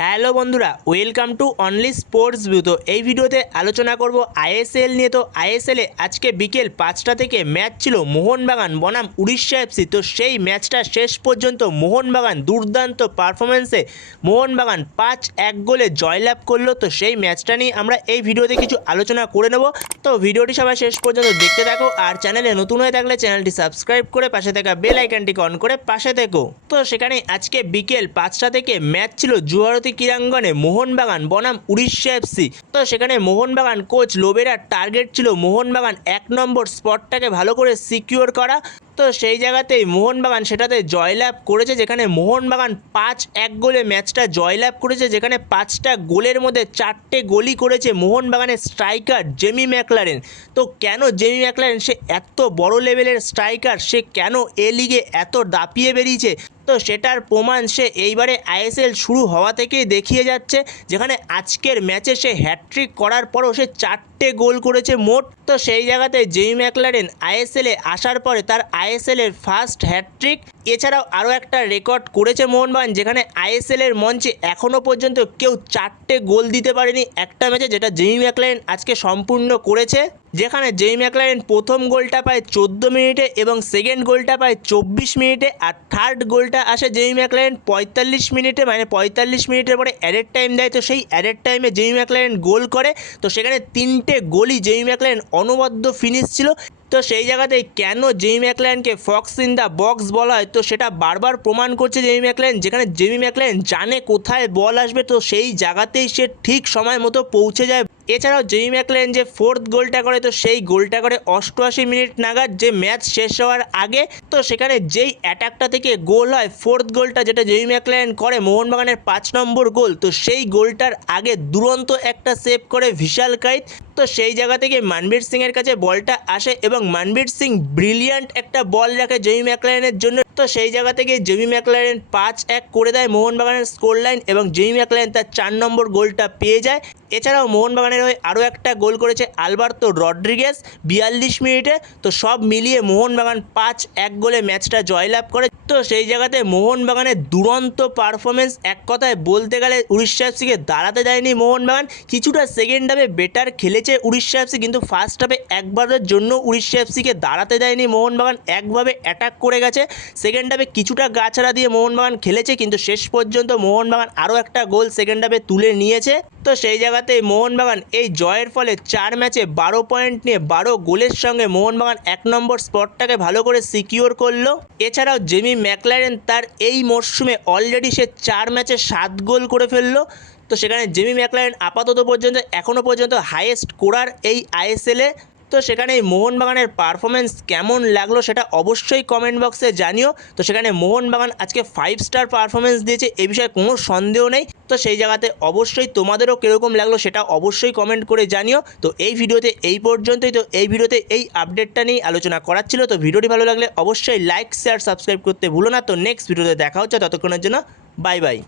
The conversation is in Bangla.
হ্যালো বন্ধুরা, welcome to only sports view. তো এই ভিডিওতে আলোচনা করব আইএসএল নিয়ে। তো আইএসএলে আজকে বিকেল 5টা থেকে ম্যাচ ছিল মোহনবাগান বনাম উড়িষ্যা এফসি। তো সেই ম্যাচটা শেষ পর্যন্ত মোহনবাগান দুর্দান্ত পারফরমেন্সে মোহনবাগান 5-1 গোলে জয়লাভ করলো। তো সেই ম্যাচটা নিয়ে আমরা এই ভিডিওতে কিছু আলোচনা করে নেব। তো ভিডিওটি সবাই শেষ পর্যন্ত দেখতে থাকো, আর চ্যানেলে নতুন হয়ে থাকলে চ্যানেলটি সাবস্ক্রাইব করে পাশে থাকা বেল আইকনটিকে অন করে পাশে থেকো। তো সেখানে আজকে বিকেল 5টা থেকে ম্যাচ ছিল জুয়ারতি ক্রীড়াঙ্গনে মোহনবাগান বনাম উড়িষ্যা এফসি। তো সেখানে মোহনবাগান কোচ লোবেরার টার্গেট ছিল মোহনবাগান 1 নম্বর স্পটটাকে ভালো করে সিকিউর করা। তো সেই জায়গাতেই মোহনবাগান সেটাতে জয়লাভ করেছে, যেখানে মোহনবাগান 5-1 গোলে ম্যাচটা জয়লাভ করেছে, যেখানে 5টা গোলের মধ্যে 4টে গোলই করেছে মোহনবাগানের স্ট্রাইকার জেমি ম্যাকলারেন। তো কেন জেমি ম্যাকলারেন, সে এত বড় লেভেলের স্ট্রাইকার, সে কেন এ লিগে এত দাপিয়ে বেরিয়েছে, তো সেটার প্রমাণ সে এইবারে আইএসএল শুরু হওয়া থেকেই দেখিয়ে যাচ্ছে। যেখানে আজকের ম্যাচে সে হ্যাটট্রিক করার পরও সে 4টে গোল করেছে মোট। তো সেই জায়গাতে জেমি ম্যাকলারেন আইএসএলে আসার পরে তার আইএসএলের ফার্স্ট হ্যাটট্রিক। এছাড়াও আরও একটা রেকর্ড করেছে মোহনবাগান, যেখানে আইএসএলের মঞ্চে এখনও পর্যন্ত কেউ 4টে গোল দিতে পারেনি একটা ম্যাচে, যেটা জেমি ম্যাকলারেন আজকে সম্পূর্ণ করেছে। যেখানে জেমি ম্যাকলারেন প্রথম গোলটা পায় 14 মিনিটে এবং সেকেন্ড গোলটা পায় 24 মিনিটে, আর থার্ড গোলটা আসে জেমি ম্যাকলারেন 45 মিনিটে, মানে 45 মিনিটের পরে অ্যাডেড টাইম দেয়। তো সেই অ্যাডেড টাইমে জেমি ম্যাকলারেন গোল করে। তো সেখানে 3টে গোলই জেমি ম্যাকলারেন অনবদ্য ফিনিশ ছিল। তো সেই জায়গাতেই কেন জেমি ম্যাকলারেনকে ফক্স ইন দ্য বক্স বলা হয়, তো সেটা বারবার প্রমাণ করছে জেমি ম্যাকলারেন। যেখানে জেমি ম্যাকলারেন জানে কোথায় বল আসবে, তো সেই জায়গাতেই সে ঠিক সময় মতো পৌঁছে যায়। এছাড়াও জেমি ম্যাকলারেন যে ফোর্থ গোলটা করে, তো সেই গোলটা করে 88 মিনিট নাগাদ, যে ম্যাচ শেষ হওয়ার আগে। তো সেখানে যেই অ্যাটাকটা থেকে গোল হয় ফোর্থ গোলটা, যেটা জেমি ম্যাকলারেন করে মোহনবাগানের 5 নম্বর গোল, তো সেই গোলটার আগে দুরন্ত একটা সেভ করে ভিশাল কাইত। তো সেই জায়গা থেকে মানবীর সিংয়ের কাছে বলটা আসে এবং মানবীর সিং ব্রিলিয়ান্ট একটা বল রাখে জেমি ম্যাকলারেনের জন্য। তো সেই জায়গা থেকে জেমি ম্যাকলারেন 5-1 করে দেয় মোহনবাগানের স্কোর লাইন, এবং জেমি ম্যাকলারেন তার 4 নম্বর গোলটা পেয়ে যায়। এছাড়াও মোহনবাগানের হয়ে আরও একটা গোল করেছে আলবার্তো রড্রিগেজ 42 মিনিটে। তো সব মিলিয়ে মোহনবাগান 5-1 গোলে ম্যাচটা জয়লাভ করে। তো সেই জায়গাতে মোহনবাগানের দুরন্ত পারফরমেন্স, এক কথায় বলতে গেলে উড়িষ্যা এফসিকে দাঁড়াতে দেয়নি মোহনবাগান। কিছুটা সেকেন্ড হাফে বেটার খেলেছে উড়িষ্যা এফসি, কিন্তু ফার্স্ট হাফে একবারের জন্য উড়িষ্যা এফসিকে দাঁড়াতে দেয়নি মোহনবাগান। একভাবে অ্যাটাক করে গেছে। সেকেন্ড হাফে কিছুটা গাছাড়া দিয়ে মোহনবাগান খেলেছে, কিন্তু শেষ পর্যন্ত মোহনবাগান আরও একটা গোল সেকেন্ড হাফে তুলে নিয়েছে। তো সেই জায়গাতেই মোহনবাগান এই জয়ের ফলে 4 ম্যাচে 12 পয়েন্ট নিয়ে 12 গোলের সঙ্গে মোহনবাগান 1 নম্বর স্পটটাকে ভালো করে সিকিওর করলো। এছাড়াও জেমি ম্যাকলারেন তার এই মরশুমে অলরেডি সে 4 ম্যাচে 7 গোল করে ফেললো। তো সেখানে জেমি ম্যাকলারেন আপাতত পর্যন্ত এখনও পর্যন্ত হাইয়েস্ট স্কোরার এই আইএসএলে। তো সেখানে এই মোহনবাগানের পারফরমেন্স কেমন লাগলো সেটা অবশ্যই কমেন্ট বক্সে জানিও। তো সেখানে মোহনবাগান আজকে 5 স্টার পারফরমেন্স দিয়েছে, এ বিষয়ে কোনো সন্দেহ নেই। তো সেই জায়গাতে অবশ্যই তোমাদেরও কীরকম লাগলো সেটা অবশ্যই কমেন্ট করে জানিও। তো এই ভিডিওতে এই পর্যন্তই। তো এই ভিডিওতে এই আপডেটটা নিয়ে আলোচনা করার ছিল। তো ভিডিওটি ভালো লাগলে অবশ্যই লাইক শেয়ার সাবস্ক্রাইব করতে ভুলো না। তো নেক্সট ভিডিওতে দেখা হচ্ছে, ততক্ষণের জন্য বাই বাই।